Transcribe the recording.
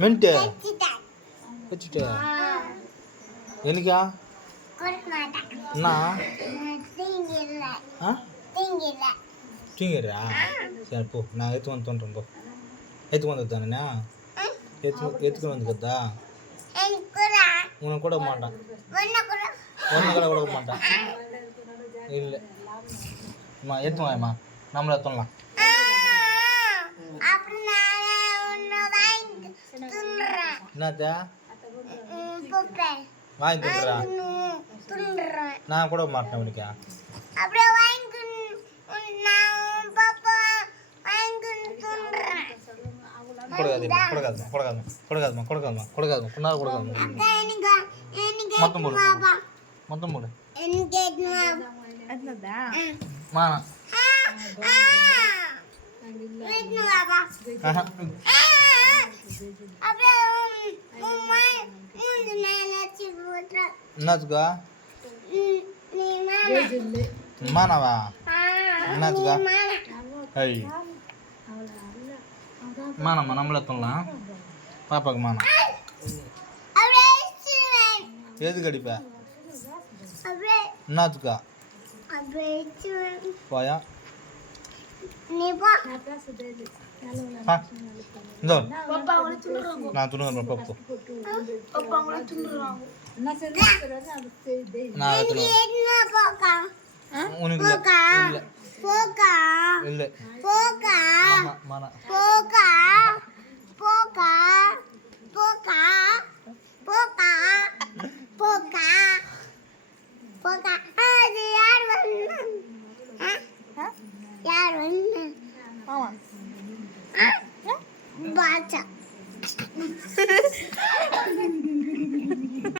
mint வச்சுட்டு எனக்கா என்ன ஆ தூங்கிடுறா சரி போ நான் எடுத்து வந்து தோன்றேன் போ எடுத்து வந்தது தானேண்ணா எடுத்துக்கு வந்துக்கிறதா உன்னை கூட மாட்டான் ஒன்று கூட கொடுக்க மாட்டான் இல்லை அம்மா எடுத்து வாயம்மா நம்மள தோணலாம் என்னத்தா வாங்கி தந்துடுறா நான் கூட மாட்டேன் உனக்கா கொடுக்காதுமா கொடுக்காதுமா கொடுக்காதுமா கொடுக்காதுமா கொடுக்காதுமா கொடுக்காதுமா கொண்டாட கொடுக்காதுமா மொத்தம் போடு மொத்தம் போடு மா என்னத்துக்கா மானவா என்னத்துக்கா ஐய் மானம்மா நம்மள தோணலாம் பாப்பாக்கு மானம் எதுக்கு அடிப்ப என்னத்துக்கா போயா இந்தோ நான் துணுங்க பப்பு நான் உனக்கு இல்லை இல்லை